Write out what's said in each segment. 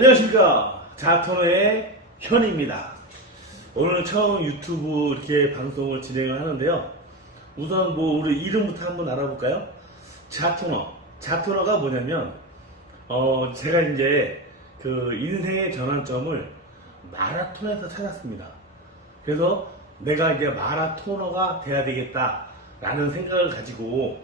안녕하십니까. 자토노의 현입니다. 오늘 처음 유튜브 이렇게 방송을 진행을 하는데요. 우선 우리 이름부터 한번 알아볼까요? 자토노. 자토노가 뭐냐면, 제가 이제 그 인생의 전환점을 마라톤에서 찾았습니다. 그래서 내가 이제 마라토너가 돼야 되겠다라는 생각을 가지고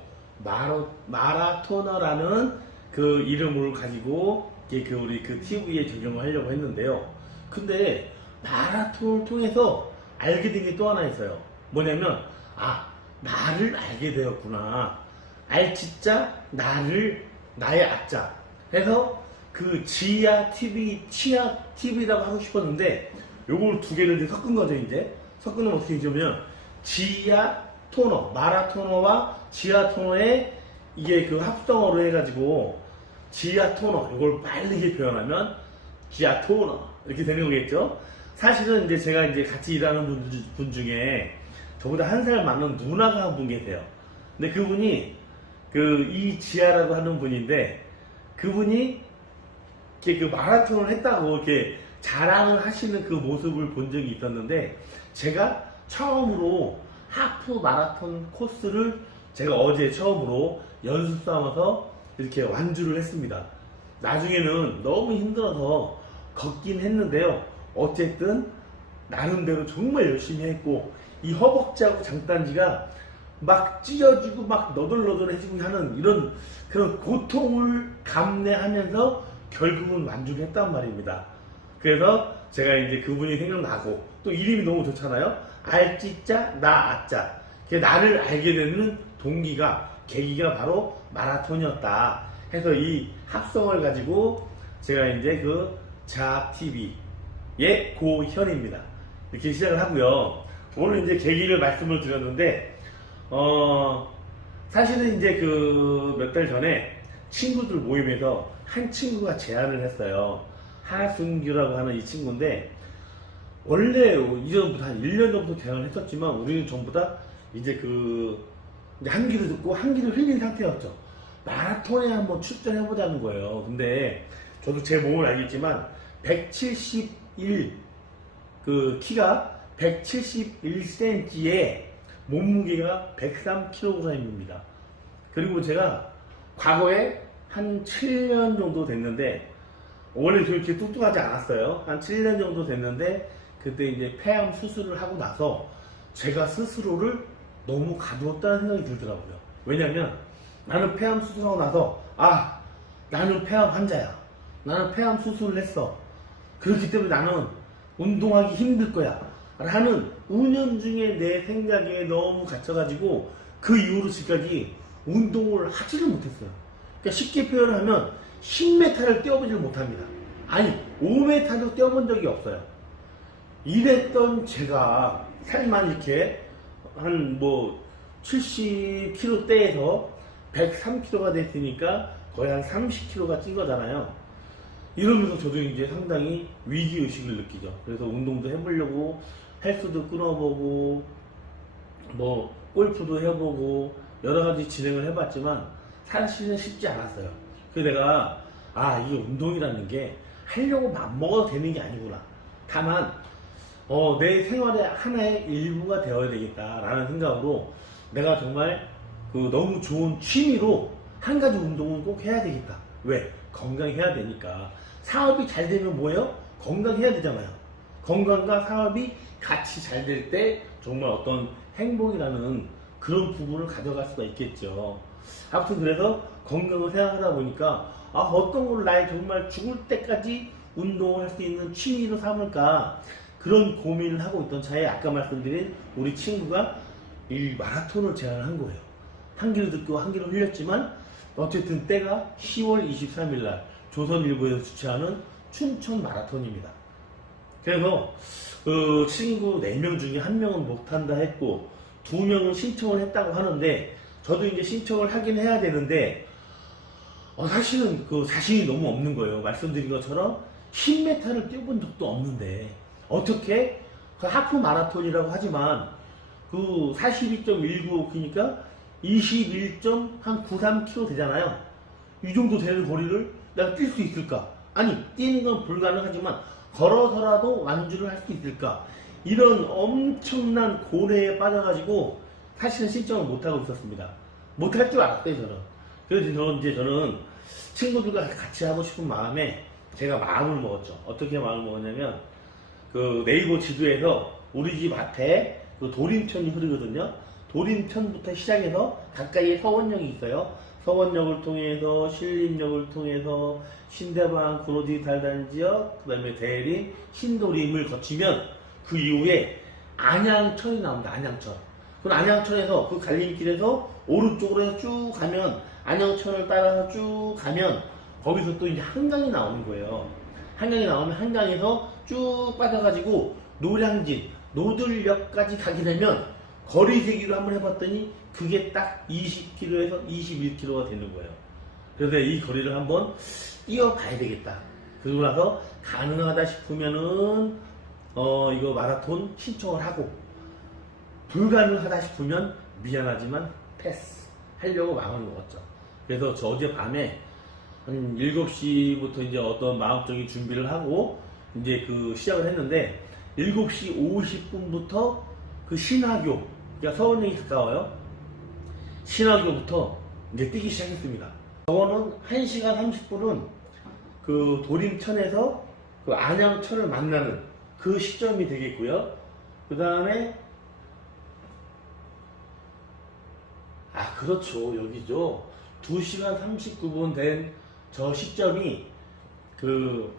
마라토너라는 그 이름을 가지고 우리 그 TV에 적용을 하려고 했는데요. 근데 마라톤을 통해서 알게 된 게 또 하나 있어요. 뭐냐면, 나를 알게 되었구나. 알지자, 나의 아자. 해서 그 지야 TV, 치야 TV라고 하고 싶었는데, 요걸 두 개를 이제 섞은 거죠, 이제. 섞으면 어떻게 되냐면, 지야 토너, 마라토너와 지야 토너의 이게 그 합성어로 해가지고, 지야 토너, 이걸 빠르게 표현하면 지야 토너 이렇게 되는 거겠죠. 사실은 이제 제가 이제 같이 일하는 분 중에 저보다 한 살 많은 누나가 한 분 계세요. 근데 그분이 이 지야라고 하는 분인데, 그분이 이렇게 그 마라톤을 했다고 이렇게 자랑을 하시는 그 모습을 본 적이 있었는데, 제가 처음으로 하프 마라톤 코스를 제가 어제 처음으로 연습 삼아서 이렇게 완주를 했습니다. 나중에는 너무 힘들어서 걷긴 했는데요. 어쨌든 나름대로 정말 열심히 했고, 이 허벅지하고 장단지가 막 찢어지고 막 너덜너덜해지고 하는 이런 그런 고통을 감내하면서 결국은 완주를 했단 말입니다. 그래서 제가 이제 그분이 생각나고, 또 이름이 너무 좋잖아요. 알지자 나 아자. 나를 알게 되는 계기가 바로 마라톤이었다 해서 이 합성을 가지고 제가 이제 그 자TV의 고현입니다. 이렇게 시작을 하고요. 오늘 이제 계기를 말씀을 드렸는데, 사실은 이제 그 몇 달 전에 친구들 모임에서 한 친구가 제안을 했어요. 하순규라고 하는 이 친구인데, 원래 이전부터 한 1년 정도 제안을 했었지만, 우리는 전부 다 이제 한 귀를 듣고 한 귀를 흘린 상태였죠. 마라톤에 한번 출전해보자는 거예요. 근데 저도 제 몸을 알겠지만 171, 키가 171cm에 몸무게가 103kg입니다. 그리고 제가 과거에 한 7년 정도 됐는데, 원래 그렇게 뚱뚱하지 않았어요. 한 7년 정도 됐는데, 그때 이제 폐암 수술을 하고 나서 제가 스스로를 너무 가두었다는 생각이 들더라고요. 왜냐면 나는 폐암 수술하고 나서 나는 폐암 환자야. 나는 폐암 수술을 했어. 그렇기 때문에 나는 운동하기 힘들 거야 라는 은연중에 내 생각에 너무 갇혀가지고 그 이후로 지금까지 운동을 하지를 못했어요. 그러니까 쉽게 표현하면 10m를 뛰어보지를 못합니다. 아니 5m도 뛰어본 적이 없어요. 이랬던 제가 살만 이렇게 한 70kg대에서 103kg가 됐으니까 거의 한 30kg가 찐 거잖아요. 이러면서 저도 이제 상당히 위기의식을 느끼죠. 그래서 운동도 해보려고 헬스도 끊어보고 골프도 해보고 여러가지 진행을 해봤지만 사실은 쉽지 않았어요. 그래서 내가 이게 운동이라는 게 하려고 맘먹어도 되는 게 아니구나. 다만 내 생활의 하나의 일부가 되어야 되겠다라는 생각으로 내가 정말 너무 좋은 취미로 한 가지 운동은 꼭 해야 되겠다. 왜? 건강해야 되니까. 사업이 잘 되면 뭐예요? 건강해야 되잖아요. 건강과 사업이 같이 잘 될 때 정말 어떤 행복이라는 그런 부분을 가져갈 수가 있겠죠. 아무튼 그래서 건강을 생각하다 보니까 어떤 걸 나의 정말 죽을 때까지 운동을 할 수 있는 취미로 삼을까, 그런 고민을 하고 있던 차에 아까 말씀드린 우리 친구가 이 마라톤을 제안한 거예요. 한 귀를 듣고 한 귀를 흘렸지만 어쨌든 때가 10월 23일날 조선일보에서 주최하는 춘천 마라톤입니다. 그래서 친구 4명 중에 1명은 못한다 했고 2명은 신청을 했다고 하는데, 저도 이제 신청을 하긴 해야 되는데 사실은 자신이 너무 없는 거예요. 말씀드린 것처럼 10m를 뛰어본 적도 없는데 어떻게 하프 마라톤이라고 하지만 42.19 그러니까 21.93km 되잖아요. 이 정도 되는 거리를 내가 뛸 수 있을까? 아니 뛰는 건 불가능하지만 걸어서라도 완주를 할 수 있을까? 이런 엄청난 고뇌에 빠져가지고 사실은 실정을 못하고 있었습니다. 못할 줄 알았어요 저는. 그래서 저는 친구들과 같이 하고 싶은 마음에 제가 마음을 먹었죠. 어떻게 마음을 먹었냐면 그 네이버 지도에서 우리 집 앞에 그 도림천이 흐르거든요. 도림천부터 시작해서 가까이에 서원역이 있어요. 서원역을 통해서 신림역을 통해서 신대방 구로디지털단지역 그 다음에 대림 신도림을 거치면 그 이후에 안양천이 나옵니다. 안양천. 그 안양천에서 그 갈림길에서 오른쪽으로 해서 쭉 가면 안양천을 따라서 쭉 가면 거기서 또 이제 한강이 나오는 거예요. 한강이 나오면 한강에서 쭉 빠져가지고 노량진, 노들역까지 가게 되면 거리 세기로 한번 해봤더니 그게 딱 20km에서 21km가 되는 거예요. 그래서 이 거리를 한번 뛰어봐야 되겠다. 그러고 나서 가능하다 싶으면은 이거 마라톤 신청을 하고 불가능하다 싶으면 미안하지만 패스 하려고 마음을 먹었죠. 그래서 저 어젯밤에 한 7시부터 이제 어떤 마음적인 준비를 하고 이제 그 시작을 했는데 7시 50분부터 그 신화교, 그러니까 서원역이 가까워요. 신화교부터 이제 뛰기 시작했습니다. 저거는 1시간 30분은 그 도림천에서 그 안양천을 만나는 그 시점이 되겠고요. 그 다음에 그렇죠. 여기죠. 2시간 39분 된 저 시점이 그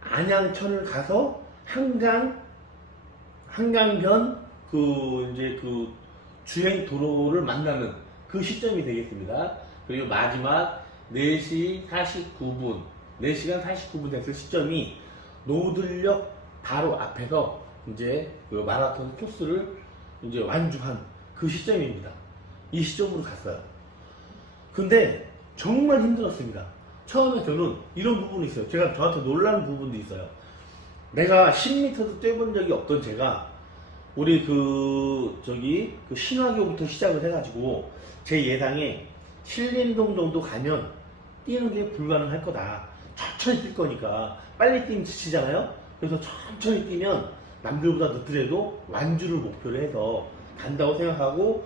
안양천을 가서 한강변 그 이제 그 주행 도로를 만나는 그 시점이 되겠습니다. 그리고 마지막 4시 49분, 4시간 49분 됐을 시점이 노들역 바로 앞에서 이제 그 마라톤 코스를 이제 완주한 그 시점입니다. 이 시점으로 갔어요. 근데 정말 힘들었습니다. 처음에 저는 이런 부분이 있어요. 제가 저한테 놀라는 부분도 있어요. 내가 10m도 뛰어본 적이 없던 제가 우리 그 신화교부터 시작을 해가지고 제 예상에 신림동 정도 가면 뛰는 게 불가능할 거다. 천천히 뛸 거니까 빨리 뛰면 지치잖아요. 그래서 천천히 뛰면 남들보다 늦더라도 완주를 목표로 해서 간다고 생각하고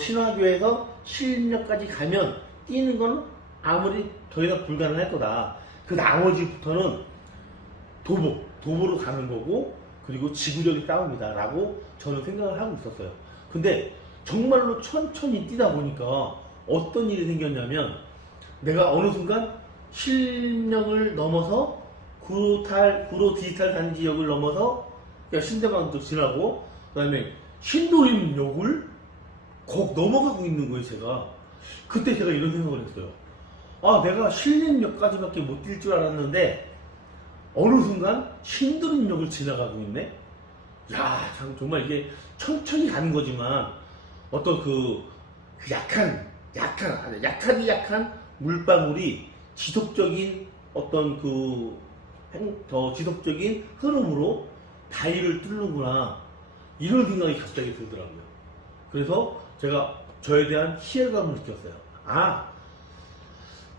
신화교에서 신림역까지 가면 뛰는 건 아무리 더 이상 불가능할 거다. 그 나머지부터는 도보로 가는 거고 그리고 지구력이 싸움이다 라고 저는 생각을 하고 있었어요. 근데 정말로 천천히 뛰다 보니까 어떤 일이 생겼냐면 내가 어느 순간 신림역을 넘어서 구로 디지털 단지역을 넘어서 신대방도 지나고 그 다음에 신도림역을 넘어가고 있는 거예요. 제가 그때 제가 이런 생각을 했어요. 내가 신림역까지밖에 못 뛸 줄 알았는데 어느 순간 신도림역을 지나가고 있네. 야, 참 정말 이게 천천히 가는 거지만 어떤 그 약한 물방울이 지속적인 어떤 더 지속적인 흐름으로 다리를 뚫는구나 이런 생각이 갑자기 들더라고요. 그래서 제가 저에 대한 희열감을 느꼈어요.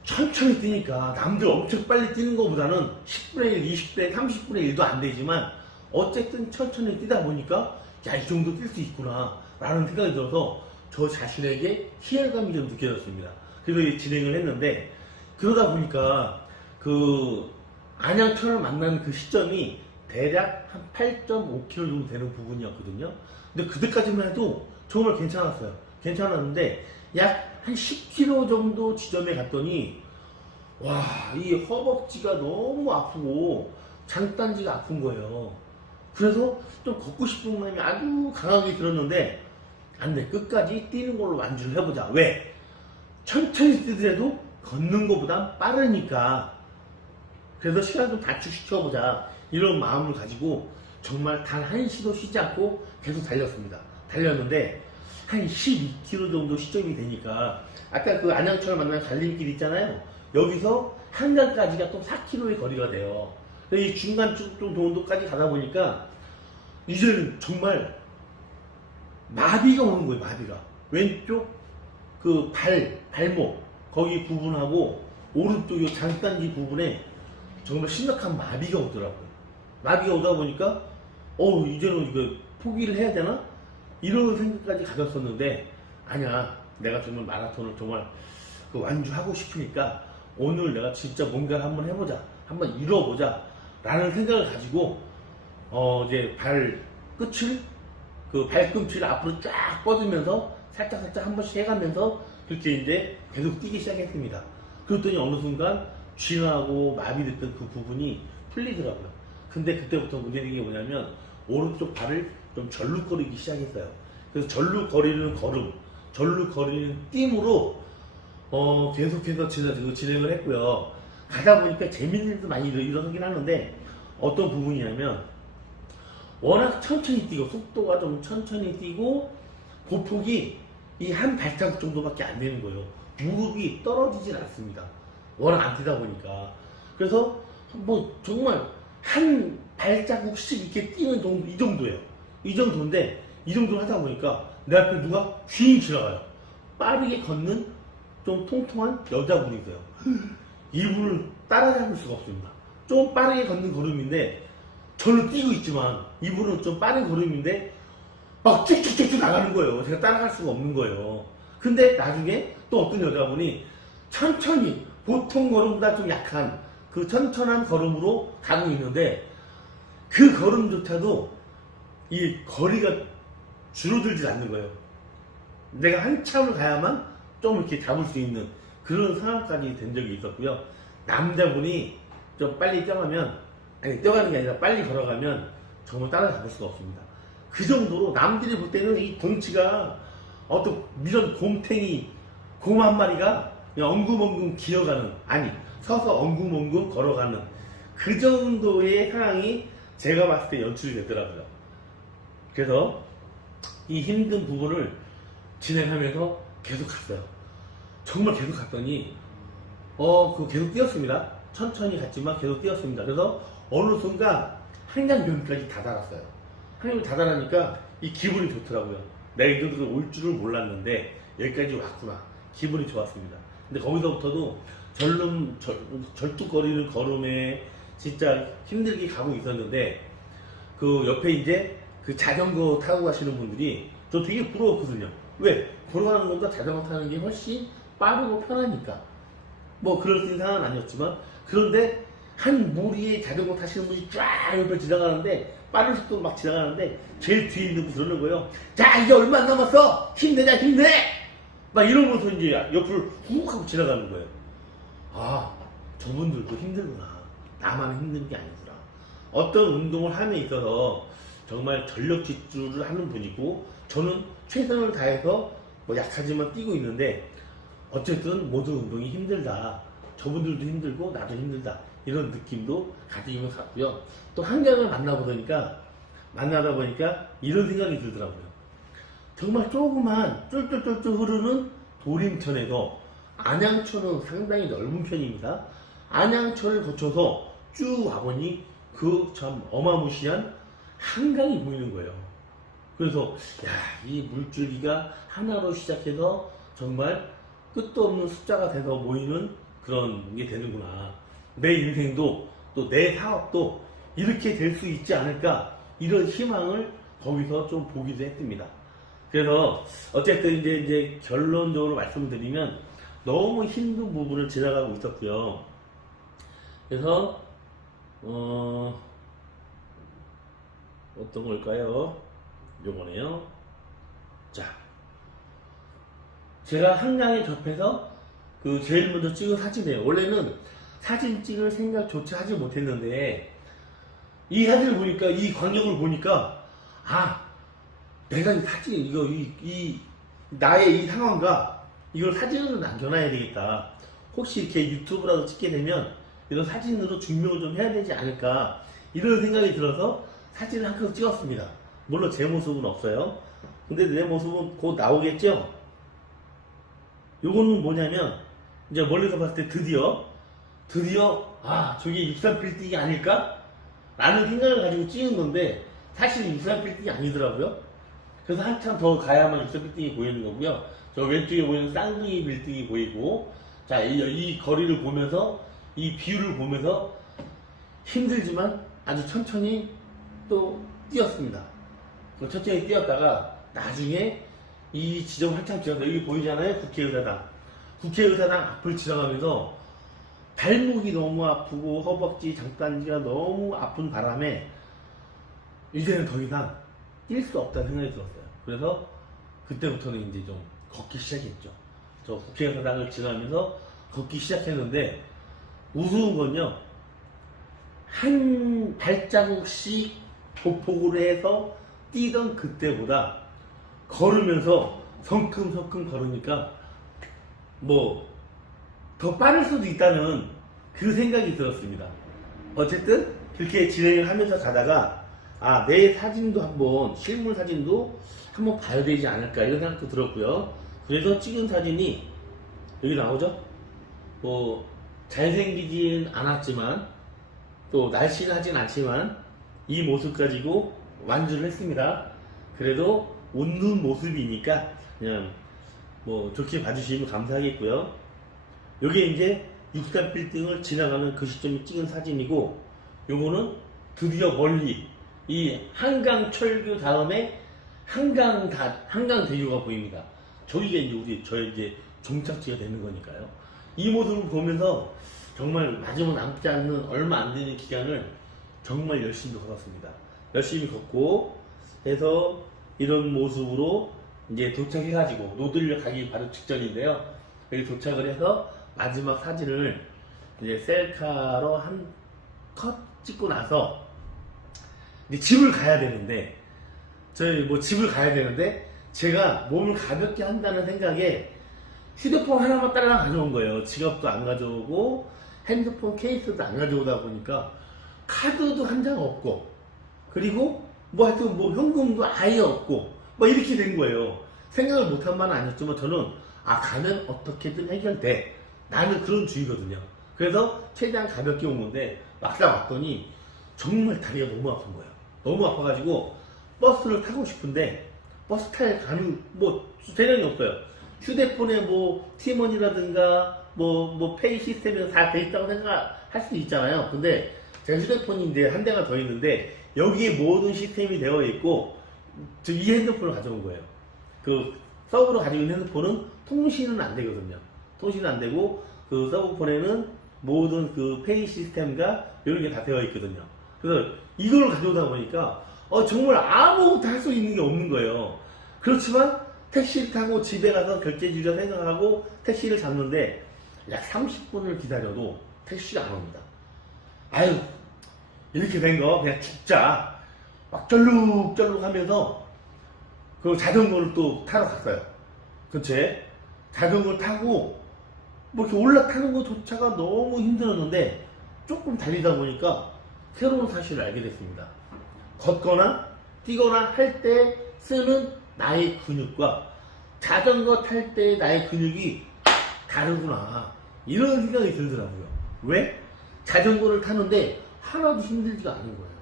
천천히 뛰니까 남들 엄청 빨리 뛰는 것보다는 10분의 1, 20분의 1, 30분의 1도 안 되지만 어쨌든 천천히 뛰다 보니까 이 정도 뛸 수 있구나 라는 생각이 들어서 저 자신에게 희열감이 좀 느껴졌습니다. 그래서 진행을 했는데 그러다 보니까 그 안양천을 만나는 그 시점이 대략 한 8.5km 정도 되는 부분이었거든요. 근데 그때까지만 해도 정말 괜찮았어요. 괜찮았는데 약 한 10km 정도 지점에 갔더니 이 허벅지가 너무 아프고 장단지가 아픈 거예요. 그래서 좀 걷고 싶은 마음이 아주 강하게 들었는데 안 돼. 끝까지 뛰는 걸로 완주를 해보자. 왜? 천천히 뛰더라도 걷는 것보다 빠르니까. 그래서 시간 좀 단축시켜보자. 이런 마음을 가지고 정말 단 한시도 쉬지 않고 계속 달렸습니다. 달렸는데 한 12km 정도 시점이 되니까 아까 그 안양천을 만나는 갈림길 있잖아요. 여기서 한강까지가 또 4km의 거리가 돼요. 이 중간 정도까지 가다 보니까 이제는 정말 마비가 오는 거예요. 마비가 왼쪽 발목 거기 부분하고 오른쪽 이 장단지 부분에 정말 심각한 마비가 오더라고요. 마비가 오다 보니까 이제는 이거 포기를 해야 되나? 이런 생각까지 가졌었는데 아니야, 내가 정말 마라톤을 정말 그 완주하고 싶으니까 오늘 내가 진짜 뭔가를 한번 해보자, 한번 이뤄보자 라는 생각을 가지고 이제 발끝을 그 발꿈치를 앞으로 쫙 뻗으면서 살짝살짝 한 번씩 해가면서 그렇게 이제 계속 뛰기 시작했습니다. 그랬더니 어느 순간 쥐나고 마비됐던 그 부분이 풀리더라고요. 근데 그때부터 문제된 게 뭐냐면 오른쪽 발을 좀 절룩거리기 시작했어요. 그래서 절룩거리는 걸음, 절룩거리는 띵으로 계속해서 진행을 했고요. 가다 보니까 재밌는 일도 많이 일어나긴 하는데 어떤 부분이냐면 워낙 천천히 뛰고 속도가 좀 천천히 뛰고 보폭이 이 한 발자국 정도밖에 안 되는 거예요. 무릎이 떨어지질 않습니다. 워낙 안 뛰다 보니까. 그래서 뭐 정말 한 발자국씩 이렇게 뛰는 정도, 이 정도예요. 이 정도인데 이 정도를 하다 보니까 내 앞에 누가 휘잉 지나가요. 빠르게 걷는 좀 통통한 여자분이 있어요. 이분을 따라잡을 수가 없습니다. 좀 빠르게 걷는 걸음인데 저는 뛰고 있지만 이분은 좀 빠른 걸음인데 막 쭉쭉쭉쭉 나가는 거예요. 제가 따라갈 수가 없는 거예요. 근데 나중에 또 어떤 여자분이 천천히 보통 걸음보다 좀 약한 그 천천한 걸음으로 가고 있는데 그 걸음조차도 이 거리가 줄어들지 않는 거예요. 내가 한참을 가야만 좀 이렇게 잡을 수 있는 그런 상황까지 된 적이 있었고요. 남자분이 좀 빨리 뛰어가면, 아니 뛰어가는 게 아니라 빨리 걸어가면 정말 따라잡을 수가 없습니다. 그 정도로 남들이 볼 때는 이 덩치가 어떤 이런 곰탱이 곰 한 마리가 그냥 엉금엉금 기어가는, 아니 서서 엉금엉금 걸어가는 그 정도의 상황이 제가 봤을 때 연출이 되더라고요. 그래서 이 힘든 부분을 진행하면서 계속 갔어요. 정말 계속 갔더니 그 계속 뛰었습니다. 천천히 갔지만 계속 뛰었습니다. 그래서 어느 순간 한강변까지 다다랐어요. 한강변 다다라니까 이 기분이 좋더라고요. 내가 이 정도로 올 줄을 몰랐는데 여기까지 왔구나. 기분이 좋았습니다. 근데 거기서부터도 절뚝거리는 걸음에 진짜 힘들게 가고 있었는데 그 옆에 이제 그 자전거 타고 가시는 분들이 저 되게 부러웠거든요. 왜? 걸어가는 것보다 자전거 타는 게 훨씬 빠르고 편하니까. 뭐 그럴 수 있는 상황은 아니었지만, 그런데 한 무리의 자전거 타시는 분이 쫙 옆에 지나가는데 빠른 속도로 막 지나가는데 제일 뒤에 있는 분이 그러는 거예요. 자, 이제 얼마 안 남았어. 힘내자, 힘내. 막 이러면서 이제 옆을 훅 하고 지나가는 거예요. 아, 저분들도 힘들구나. 나만 힘든 게 아니구나. 어떤 운동을 함에 있어서 정말 전력 질주를 하는 분이고, 저는 최선을 다해서 뭐 약하지만 뛰고 있는데 어쨌든 모든 운동이 힘들다. 저분들도 힘들고 나도 힘들다. 이런 느낌도 가지면서 갔고요. 또 한강을 만나다 보니까 이런 생각이 들더라고요. 정말 조그만 쫄쫄쫄쫄 흐르는 도림천에서 안양천은 상당히 넓은 편입니다. 안양천을 거쳐서 쭉 와보니 그 참 어마무시한 한강이 보이는 거예요. 그래서 이 물줄기가 하나로 시작해서 정말 끝도 없는 숫자가 돼서 모이는 그런 게 되는구나. 내 인생도 또 내 사업도 이렇게 될 수 있지 않을까, 이런 희망을 거기서 좀 보기도 했습니다. 그래서 어쨌든 이제 결론적으로 말씀드리면 너무 힘든 부분을 지나가고 있었고요. 그래서 어떤 걸까요? 요거네요. 자, 제가 한강에 접해서 그 제일 먼저 찍은 사진이에요. 원래는 사진 찍을 생각조차 하지 못했는데 이 사진을 보니까, 이 광경을 보니까, 내가 이 사진, 이 나의 이 상황과 이걸 사진으로 남겨놔야 되겠다. 혹시 이렇게 유튜브라도 찍게 되면 이런 사진으로 증명을 좀 해야 되지 않을까, 이런 생각이 들어서 사진을 한 컷 찍었습니다. 물론 제 모습은 없어요. 근데 내 모습은 곧 나오겠죠? 요거는 뭐냐면, 이제 멀리서 봤을 때 드디어 저게 63 빌딩이 아닐까? 라는 생각을 가지고 찍은 건데 사실 63 빌딩이 아니더라고요. 그래서 한참 더 가야만 63 빌딩이 보이는 거고요. 저 왼쪽에 보이는 쌍둥이 빌딩이 보이고, 자, 이 거리를 보면서, 이 비율을 보면서 힘들지만 아주 천천히 또 뛰었습니다. 천천히 뛰었다가 나중에 이 지점 한참 지나서 여기 보이잖아요. 국회의사당. 국회의사당 앞을 지나가면서 발목이 너무 아프고 허벅지 장단지가 너무 아픈 바람에 이제는 더 이상 뛸 수 없다는 생각이 들었어요. 그래서 그때부터는 이제 좀 걷기 시작했죠. 저 국회의사당을 지나면서 걷기 시작했는데 우스운 건요, 한 발자국씩 보폭으로 해서 뛰던 그때보다 걸으면서 성큼성큼 걸으니까 뭐 더 빠를 수도 있다는 그 생각이 들었습니다. 어쨌든 그렇게 진행을 하면서 가다가 내 사진도 한번, 실물 사진도 한번 봐야 되지 않을까 이런 생각도 들었고요. 그래서 찍은 사진이 여기 나오죠? 뭐 잘생기진 않았지만 또 날씬하진 않지만 이 모습 가지고 완주를 했습니다. 그래도 웃는 모습이니까 그냥 뭐 좋게 봐주시면 감사하겠고요. 요게 이제 63빌딩을 지나가는 그 시점에 찍은 사진이고, 요거는 드디어 멀리 이 한강철교 다음에 한강대교가 보입니다. 저기가 이제 저의 이제 종착지가 되는 거니까요. 이 모습을 보면서 정말 마지막 남지 않는 얼마 안 되는 기간을 정말 열심히 걸었습니다. 열심히 걷고 해서 이런 모습으로 이제 도착해가지고 노들려 가기 바로 직전인데요. 여기 도착을 해서 마지막 사진을 이제 셀카로 한 컷 찍고 나서 이제 집을 가야 되는데, 집을 가야 되는데 제가 몸을 가볍게 한다는 생각에 휴대폰 하나만 딸랑 가져온 거예요. 지갑도 안 가져오고 핸드폰 케이스도 안 가져오다 보니까 카드도 한 장 없고, 그리고 뭐 하여튼 뭐 현금도 아예 없고 뭐 이렇게 된 거예요. 생각을 못한 바는 아니었지만 저는 가면 어떻게든 해결돼, 나는 그런 주의거든요. 그래서 최대한 가볍게 온 건데 막상 왔더니 정말 다리가 너무 아픈 거예요. 너무 아파가지고 버스를 타고 싶은데 버스 탈 가는 뭐 재량이 없어요. 휴대폰에 뭐 티머니라든가 뭐 페이 시스템이 다 돼 있다고 생각할 수 있잖아요. 근데 제가 휴대폰이 이제 한 대가 더 있는데 여기에 모든 시스템이 되어 있고 이 핸드폰을 가져온 거예요. 그 서브로 가지고 있는 핸드폰은 통신은 안 되거든요. 통신은 안 되고 그 서브폰에는 모든 그 페이 시스템과 이런 게 다 되어 있거든요. 그래서 이걸 가져오다 보니까 정말 아무것도 할 수 있는 게 없는 거예요. 그렇지만 택시를 타고 집에 가서 결제 주려 생각하고 택시를 잡는데 약 30분을 기다려도 택시가 안 옵니다. 아유, 이렇게 된 거 그냥 죽자. 막 쩔룩쩔룩 하면서 그 자전거를 또 타러 갔어요. 근처에 자전거를 타고 뭐 이렇게 올라타는 것조차가 너무 힘들었는데 조금 달리다 보니까 새로운 사실을 알게 됐습니다. 걷거나 뛰거나 할 때 쓰는 나의 근육과 자전거 탈 때 나의 근육이 다르구나, 이런 생각이 들더라고요. 왜? 자전거를 타는데 하나도 힘들지가 않은 거예요.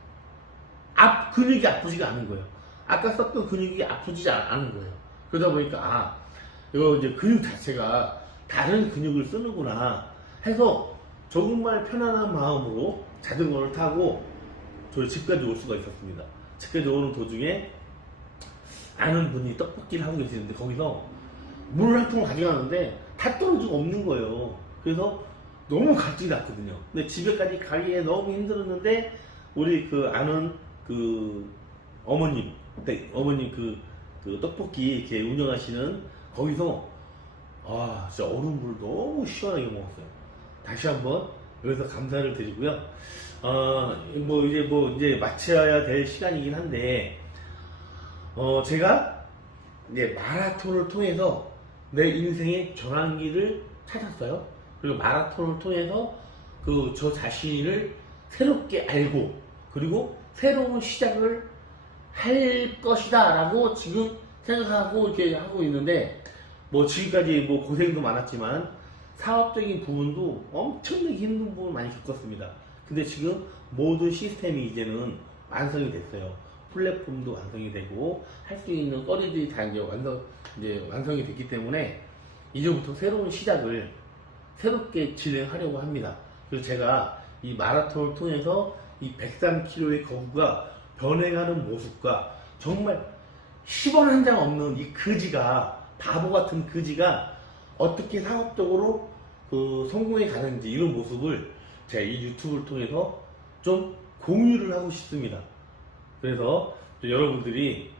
근육이 아프지가 않은 거예요. 아까 썼던 근육이 아프지 않은 거예요. 그러다 보니까 이거 이제 근육 자체가 다른 근육을 쓰는구나 해서 정말 편안한 마음으로 자전거를 타고 저희 집까지 올 수가 있었습니다. 집까지 오는 도중에 아는 분이 떡볶이를 하고 계시는데 거기서 물 한 통을 가져가는데 다 떨어지고 없는 거예요. 그래서 너무 갑자기 났거든요. 근데 집에까지 가기에 너무 힘들었는데 우리 아는 어머님 그 떡볶이 이렇게 운영하시는 거기서 진짜 얼음물 너무 시원하게 먹었어요. 다시 한번 여기서 감사를 드리고요. 이제 마쳐야 될 시간이긴 한데, 제가 이제 마라톤을 통해서 내 인생의 전환기를 찾았어요. 그리고 마라톤을 통해서 저 자신을 새롭게 알고, 그리고 새로운 시작을 할 것이다 라고 지금 생각하고 이렇게 하고 있는데, 지금까지 고생도 많았지만 사업적인 부분도 엄청나게 힘든 부분 많이 겪었습니다. 근데 지금 모든 시스템이 이제는 완성이 됐어요. 플랫폼도 완성이 되고 할 수 있는 거리들이 다 이제 완성이 됐기 때문에 이제부터 새로운 시작을 새롭게 진행하려고 합니다. 그래서 제가 이 마라톤을 통해서 이 103kg의 거구가 변해가는 모습과 정말 10원 한 장 없는 이 거지가, 바보 같은 거지가 어떻게 상업적으로 그 성공해 가는지 이런 모습을 제가 이 유튜브를 통해서 좀 공유를 하고 싶습니다. 그래서 여러분들이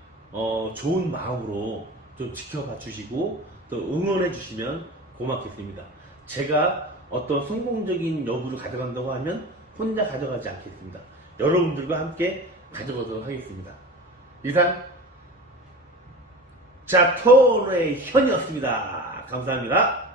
좋은 마음으로 좀 지켜봐 주시고 또 응원해 주시면 고맙겠습니다. 제가 어떤 성공적인 여부를 가져간다고 하면 혼자 가져가지 않겠습니다. 여러분들과 함께 가져가도록 하겠습니다. 이상 자토레 현이었습니다. 감사합니다.